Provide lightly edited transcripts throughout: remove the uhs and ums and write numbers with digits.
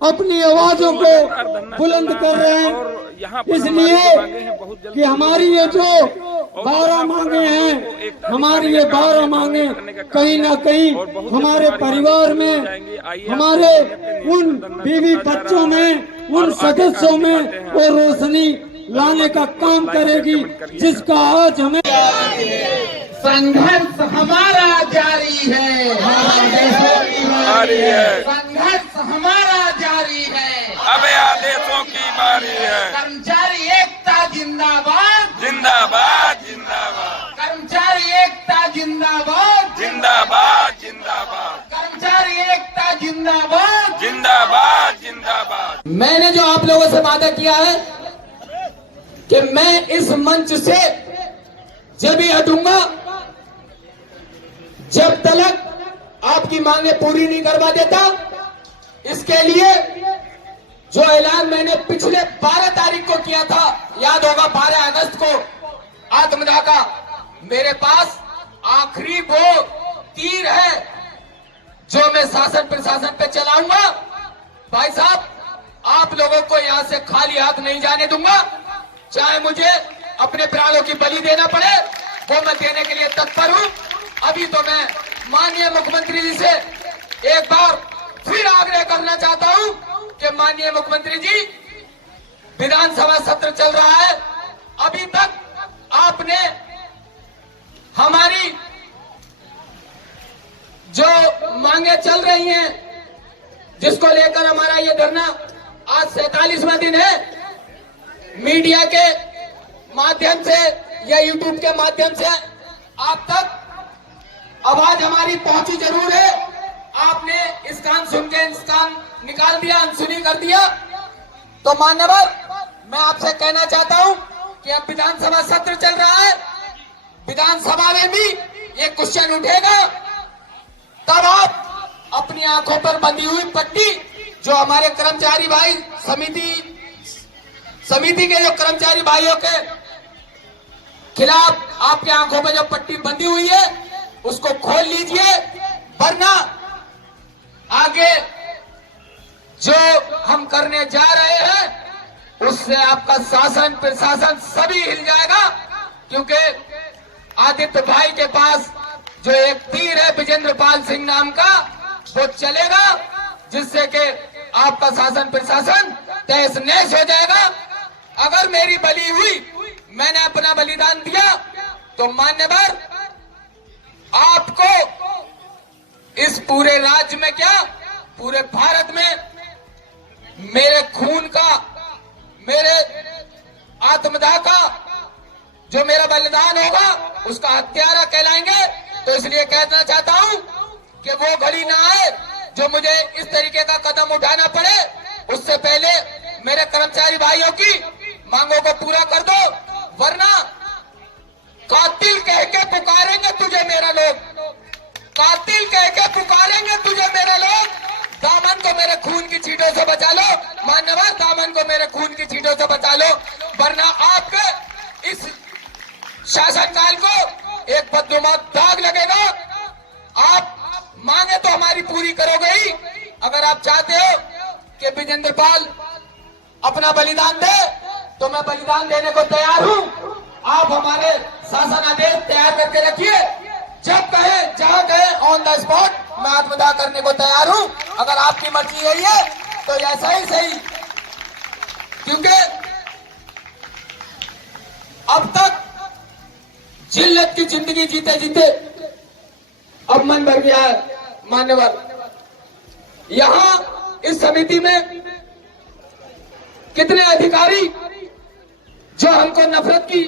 अपनी आवाजों को बुलंद कर रहे हैं, इसलिए कि हमारी ये जो 12 मांगे हैं, हमारी ये 12 मांगे कहीं ना कहीं हमारे परिवार में, हमारे उन बीवी बच्चों में, उन सदस्यों में वो रोशनी लाने का काम करेगी जिसका आज हमें संघर्ष हमारा जारी है, संघर्ष हमारा जारी है। अब आदेशों की बारी है। कर्मचारी एकता जिंदाबाद, जिंदाबाद जिंदाबाद, कर्मचारी एकता जिंदाबाद, जिंदाबाद जिंदाबाद, कर्मचारी एकता जिंदाबाद, जिंदाबाद जिंदाबाद। मैंने जो आप लोगों से वादा किया है कि मैं इस मंच से जब ही हटूंगा जब तक आपकी मांगे पूरी नहीं करवा देता। इसके लिए जो ऐलान मैंने पिछले 12 तारीख को किया था, याद होगा 12 अगस्त को, आत्मदाह का, मेरे पास आखिरी वो तीर है जो मैं शासन प्रशासन पे चलाऊंगा। भाई साहब, आप लोगों को यहां से खाली हाथ नहीं जाने दूंगा, चाहे मुझे अपने प्राणों की बलि देना पड़े, वो मैं देने के लिए तत्पर हूं। अभी तो मैं माननीय मुख्यमंत्री जी से एक बार फिर आग्रह करना चाहता हूं कि माननीय मुख्यमंत्री जी, विधानसभा सत्र चल रहा है, अभी तक आपने हमारी जो मांगे चल रही हैं, जिसको लेकर हमारा ये धरना आज 47वां दिन है, मीडिया के माध्यम से या यूट्यूब के माध्यम से आप तक आवाज हमारी पहुंची जरूर है। आपने इस कान सुन के इस कान निकाल दिया, अनसुनी कर दिया। तो मान्यवर, मैं आपसे कहना चाहता हूं कि अब विधानसभा सत्र चल रहा है, विधानसभा में भी ये क्वेश्चन उठेगा, तब आप अपनी आंखों पर बंधी हुई पट्टी, जो हमारे कर्मचारी भाई समिति के जो कर्मचारी भाइयों के खिलाफ आपकी आंखों में जो पट्टी बंधी हुई है, उसको खोल लीजिए, वरना आगे जो हम करने जा रहे हैं उससे आपका शासन प्रशासन सभी हिल जाएगा। क्योंकि आदित्य भाई के पास जो एक तीर है विजेंद्र पाल सिंह नाम का, वो चलेगा, जिससे कि आपका शासन प्रशासन तहस नहस हो जाएगा। अगर मेरी बलि हुई, मैंने अपना बलिदान दिया, तो मान्यवर, आपको इस पूरे राज्य में क्या, पूरे भारत में मेरे खून का, मेरे आत्मदाह का जो मेरा बलिदान होगा, उसका हत्यारा कहलाएंगे। तो इसलिए कहना चाहता हूं कि वो घड़ी ना आए जो मुझे इस तरीके का कदम उठाना पड़े। उससे पहले मेरे कर्मचारी भाइयों की मांगों को पूरा कर दो, वरना कातिल कह के पुकारेंगे तुझे मेरा लोग, कातिल कह के पुकारेंगे तुझे मेरा लोग। दामन को मेरे खून की छींटों से बचा लो मान्यवर, दामन को मेरे खून की छींटों से बचा लो, वरना आपके इस शासनकाल को एक बदनुमा दाग लगेगा। आप मांगे तो हमारी पूरी करोगे ही। अगर आप चाहते हो कि विजेंद्र पाल अपना बलिदान दे, तो मैं बलिदान देने को तैयार हूं। आप हमारे शासन आदेश तैयार करके रखिए, जब कहे जहां कहे ऑन द स्पॉट मैं आत्मदाह करने को तैयार हूं। अगर आपकी मर्जी यही है तो ऐसा ही सही, क्योंकि अब तक जिल्लत की जिंदगी जीते जीते अब मन भर गया है। मान्यवर, यहां इस समिति में कितने अधिकारी जो हमको नफरत की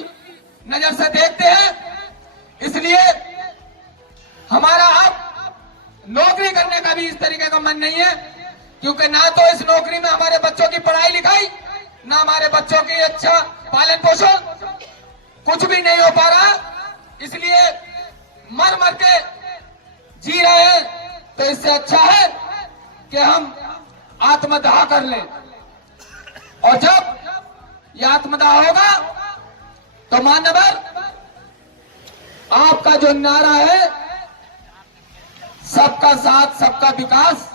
नजर से देखते हैं, इसलिए हमारा अब नौकरी करने का भी इस तरीके का मन नहीं है, क्योंकि ना तो इस नौकरी में हमारे बच्चों की पढ़ाई लिखाई, ना हमारे बच्चों की अच्छा पालन पोषण, कुछ भी नहीं हो पा रहा। इसलिए मर मर के जी रहे हैं। तो इससे अच्छा है कि हम आत्मदाह कर लें, और जब यह आत्मदाह होगा तो मान्यवर, आपका जो नारा है सबका साथ सबका विकास,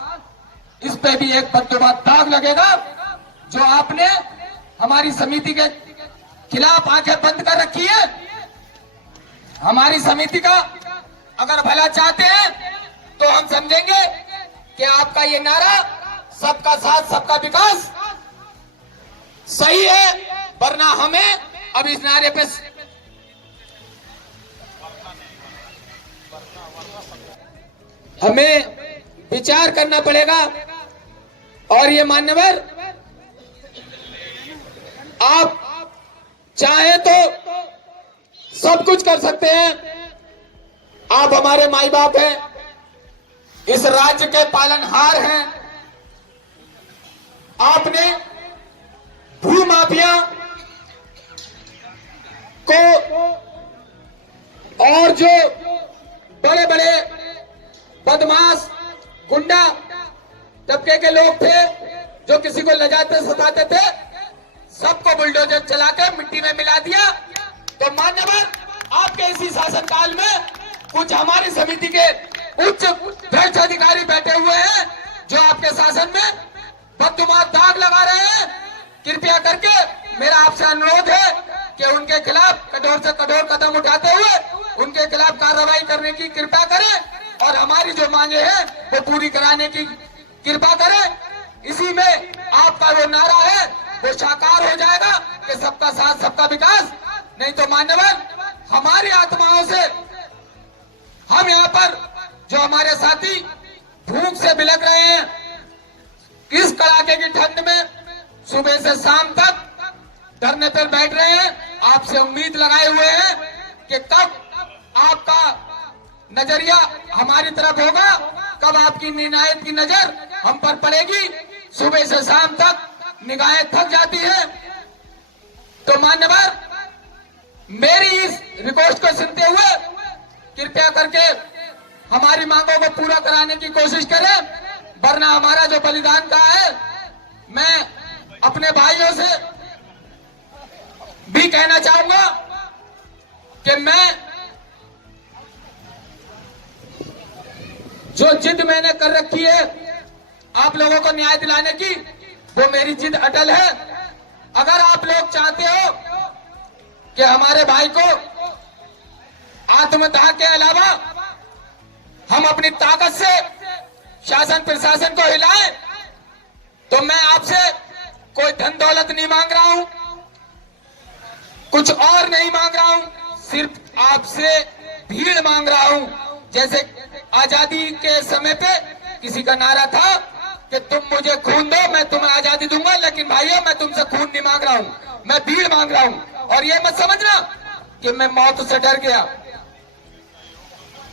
इस पे भी एक बददुआ दाग लगेगा। जो आपने हमारी समिति के खिलाफ आंखें बंद कर रखी है, हमारी समिति का अगर भला चाहते हैं तो हम समझेंगे कि आपका ये नारा सबका साथ सबका विकास सही है, वरना हमें अब इस नारे पे हमें विचार करना पड़ेगा। और ये मान्यवर, आप चाहे तो सब कुछ कर सकते हैं। आप हमारे माई बाप हैं, इस राज्य के पालनहार हैं। आपने भू माफिया को और जो बड़े बड़े बदमाश गुंडा तबके के लोग थे जो किसी को लजाते सताते थे, सबको बुलडोजर चला के मिट्टी में मिला दिया। तो मान्यवर, आपके इसी शासनकाल में कुछ हमारी समिति के उच्च भ्रष्ट अधिकारी बैठे हुए हैं जो आपके शासन में बददुआ दाग लगा रहे हैं। कृपया करके मेरा आपसे अनुरोध है कि उनके खिलाफ कठोर से कठोर कदम उठाते हुए उनके खिलाफ कार्रवाई करने की कृपा करें और हमारी जो मांगे हैं वो पूरी कराने की कृपा करें। इसी में आपका वो नारा है वो साकार हो जाएगा कि सबका साथ सबका विकास। नहीं तो मान्यवर, हमारी आत्माओं से हम यहाँ पर जो हमारे साथी भूख से बिलख रहे हैं, इस कड़ाके की ठंड में सुबह से शाम तक धरने पर बैठ रहे हैं, आपसे उम्मीद लगाए हुए हैं कि कब आपका नजरिया हमारी तरफ होगा, कब आपकी निर्णायक की नजर हम पर पड़ेगी। सुबह से शाम तक निगाहें थक जाती हैं। तो मान्यवर, मेरी इस रिक्वेस्ट को सुनते हुए कृपया करके हमारी मांगों को पूरा कराने की कोशिश करें, वरना हमारा जो बलिदान का है, मैं अपने भाइयों से भी कहना चाहूंगा कि मैं जो जिद मैंने कर रखी है आप लोगों को न्याय दिलाने की, वो मेरी जिद अटल है। अगर आप लोग चाहते हो कि हमारे भाई को आत्मदाह के अलावा हम अपनी ताकत से शासन प्रशासन को हिलाएं, तो मैं आपसे कोई धन दौलत नहीं मांग रहा हूं, कुछ और नहीं मांग रहा हूं, सिर्फ आपसे भीड़ मांग रहा हूं। जैसे आजादी के समय पे किसी का नारा था कि तुम मुझे खून दो मैं तुम्हें आजादी दूंगा, लेकिन भाइयों मैं तुमसे खून नहीं मांग रहा हूं, मैं भीड़ मांग रहा हूं। और ये मत समझना कि मैं मौत से डर गया,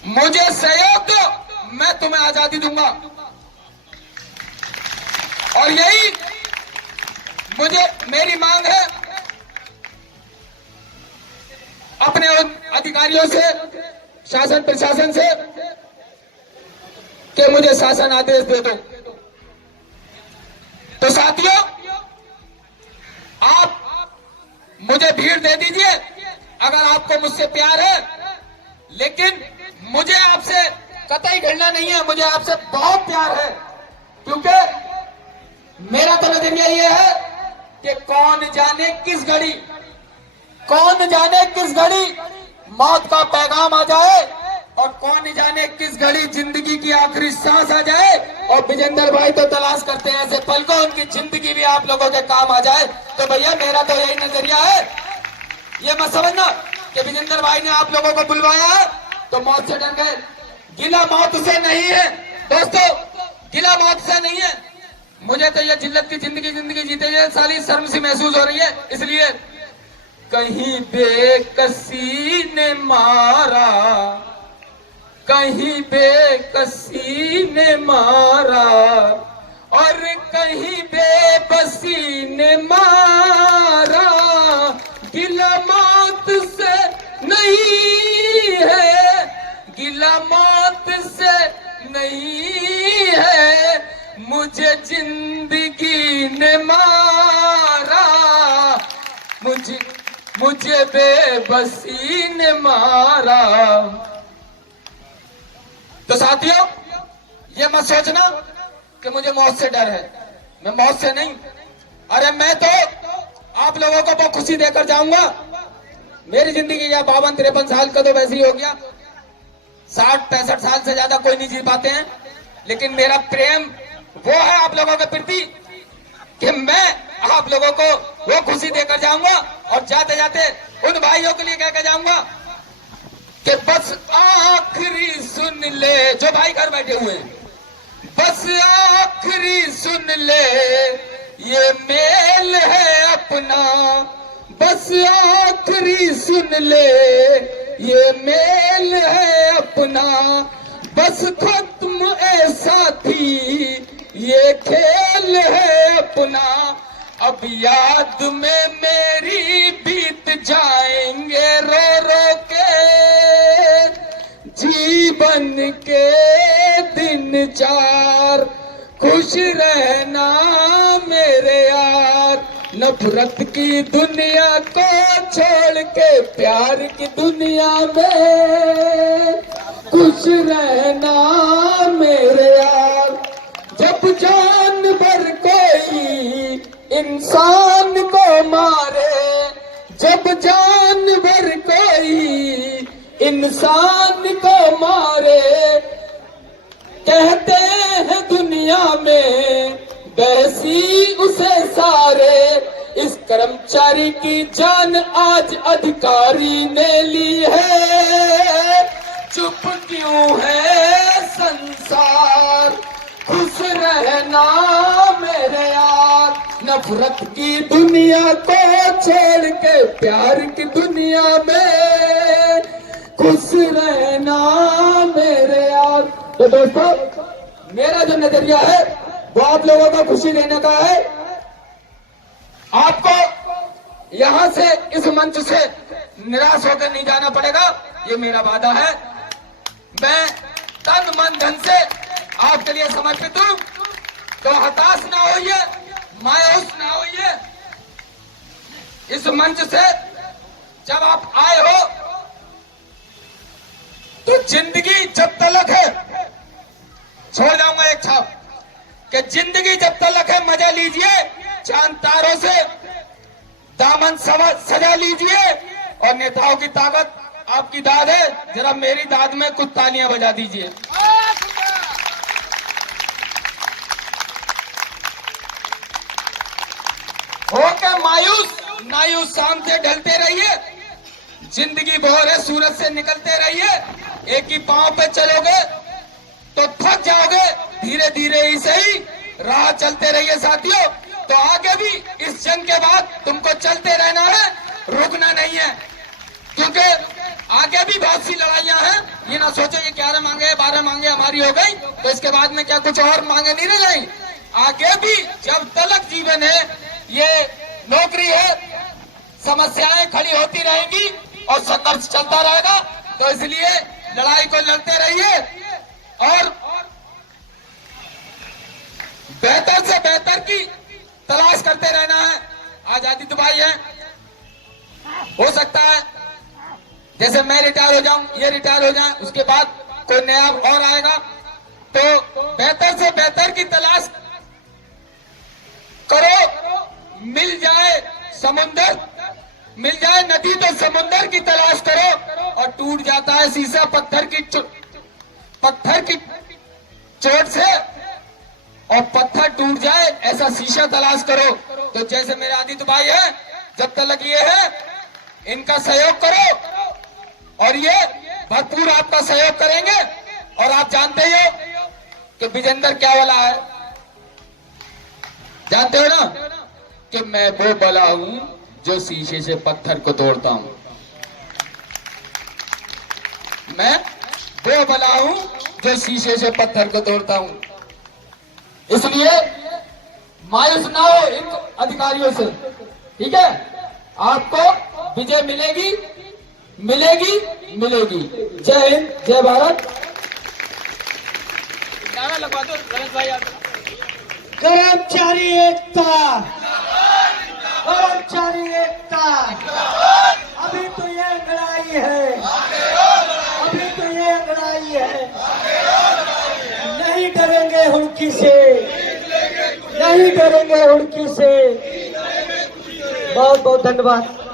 मुझे सहयोग दो मैं तुम्हें आजादी दूंगा। और यही मुझे मेरी मांग है अपने अधिकारियों से, शासन प्रशासन से, कि मुझे शासन आदेश दे दो। तो साथियों, आप मुझे भीड़ दे दीजिए अगर आपको मुझसे प्यार है, लेकिन मुझे आपसे कतई घृणा नहीं है, मुझे आपसे बहुत प्यार है। क्योंकि मेरा तो नजरिया ये है कि कौन जाने किस घड़ी मौत का पैगाम आ जाए और कौन जाने किस घड़ी जिंदगी की आखिरी सांस आ जाए। और विजेंद्र भाई तो तलाश करते हैं ऐसे पल को उनकी जिंदगी भी आप लोगों के काम आ जाए। तो भैया मेरा तो यही नजरिया है। ये मत समझना कि विजेंद्र भाई ने आप लोगों को बुलवाया है तो मौत से डर गए। गिला मौत से नहीं है दोस्तों, गिला मौत से नहीं है। मुझे तो ये जिल्लत की जिंदगी जीते हुए साली शर्म सी महसूस हो रही है। इसलिए कहीं बेकसी ने मारा, कहीं बेकसी ने मारा और कहीं बेबसी ने मारा। गिला मौत से नहीं है, गिला मौत से नहीं है, मुझे जिंदगी ने मारा, मुझे बेबसी ने मारा। तो साथियों, ये मत सोचना कि मुझे मौत से डर है। मैं मौत से नहीं, अरे मैं तो आप लोगों को बहुत खुशी देकर जाऊंगा। मेरी जिंदगी या 52-53 साल का तो वैसे ही हो गया, 60-65 साल से ज्यादा कोई नहीं जी पाते हैं, लेकिन मेरा प्रेम वो है आप लोगों के प्रति कि मैं आप लोगों को वो खुशी देकर जाऊंगा। और जाते जाते उन भाइयों के लिए कहकर जाऊंगा कि बस आखिरी सुन ले, जो भाई घर बैठे हुए हैं, बस आखिरी सुन ले ये मेल है अपना, बस आखिरी सुन ले ये मेल है अपना, बस खत्म ए साथी ये खेल है अपना। अब याद में मेरी बीत जाएंगे रो रो के जीवन के दिन चार, खुश रहना मेरे यार, नफरत की दुनिया को छोड़ के प्यार की दुनिया में खुश रहना मेरे यार। जब जानवर कोई इंसान को मारे, जब जानवर कोई इंसान को मारे, कहते हैं दुनिया में वैसी उसे सारे, इस कर्मचारी की जान आज अधिकारी ने ली है, चुप क्यों है संसार, खुश रहना मेरे यार, नफरत की दुनिया को छोड़ के प्यार की दुनिया में खुश रहना मेरे यार। तो दोस्तों, मेरा जो नजरिया है वो आप लोगों को खुशी देने का है। आपको यहां से इस मंच से निराश होकर नहीं जाना पड़ेगा, ये मेरा वादा है। मैं तन मन धन से आपके लिए समर्पित हूं, तो हताश ना होइए, मायूस ना होइए। इस मंच से जब आप आए हो तो जिंदगी जब तलक है, छोड़ जाऊंगा एक छाप कि जिंदगी जब तलक है मजा लीजिए, चांद तारों से दामन सजा लीजिए, और नेताओं की ताकत आपकी दाद है, जरा मेरी दाद में कुछ तालियां बजा दीजिए। होकर मायूस नायूस शाम से ढलते रहिए, जिंदगी भोर है सूरज से निकलते रहिए। एक ही पांव पे चलोगे तो थक जाओगे, धीरे धीरे ही सही राह चलते रहिए साथियों। तो आगे भी इस जंग के बाद तुमको चलते रहना है, रुकना नहीं है, क्योंकि आगे भी बहुत सी लड़ाइयां हैं। ये ना सोचो ये 11 मांगे 12 मांगे हमारी हो गई तो इसके बाद में क्या कुछ और मांगे नहीं रह गई। आगे भी जब तलक जीवन है, ये नौकरी है, समस्याएं खड़ी होती रहेंगी और संघर्ष चलता रहेगा। तो इसलिए लड़ाई को लड़ते रहिए और बेहतर से बेहतर की तलाश करते रहना है। आजादी तो भाई है, हो सकता है जैसे मैं रिटायर हो जाऊं, ये रिटायर हो जाए, उसके बाद कोई नया और आएगा, तो बेहतर से बेहतर की तलाश करो। मिल जाए समुंदर, मिल जाए नदी तो समुंदर की तलाश करो, और टूट जाता है शीशा पत्थर की चोट से, और पत्थर टूट जाए ऐसा शीशा तलाश करो। तो जैसे मेरे आदित्य भाई है, जब तक ये है इनका सहयोग करो, और ये भरपूर आपका सहयोग करेंगे। और आप जानते ही हो कि विजेंद्र क्या वाला है, जानते हो ना कि मैं वो बला हूं जो शीशे से पत्थर को तोड़ता हूं। मैं वो बला हूं जो शीशे से पत्थर को तोड़ता हूं। इसलिए मायूस ना हो इन अधिकारियों से, ठीक है? आपको विजय मिलेगी मिलेगी मिलेगी। जय हिंद, जय भारत। नारा लगवा दो रमेश भाई। कर्मचारी एकता, कर्मचारी एकता। अभी तो ये लड़ाई है, अभी तो ये लड़ाई है, नहीं डरेंगे हम किसे। नहीं डरेंगे उड़की से। बहुत बहुत धन्यवाद।